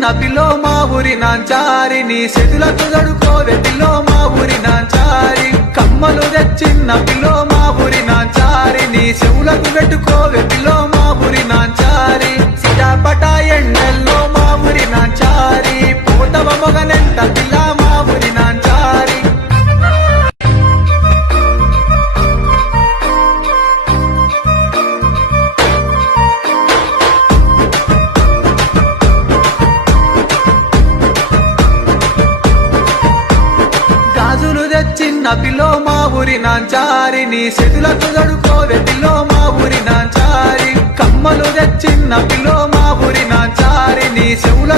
తెచ్చిన పిల్లో మా ఊరి నాంచారి నీ సెదులకు దడుకోవే పిల్లో మా ఊరి నాంచారి కమ్మలు తెచ్చిన పిల్లో మా ఊరి నాంచారి నీ చెవులకు పెట్టుకోవే పిల్లో మా ఊరి నాంచారి సిటాపట ఎండల్లో మా ఊరి నాంచారి పోతవ మొగనెంట పిల్ల మా ఊరి నాంచారి గాజులు తెచ్చిన పిల్లో మా ఊరి నాంచారి నీ సెదులకు దడుకోవే పిల్లో మా ఊరి నాంచారి కమ్మలు తెచ్చిన పిల్లో మా ఊరి నాంచారి నీ చెవులకు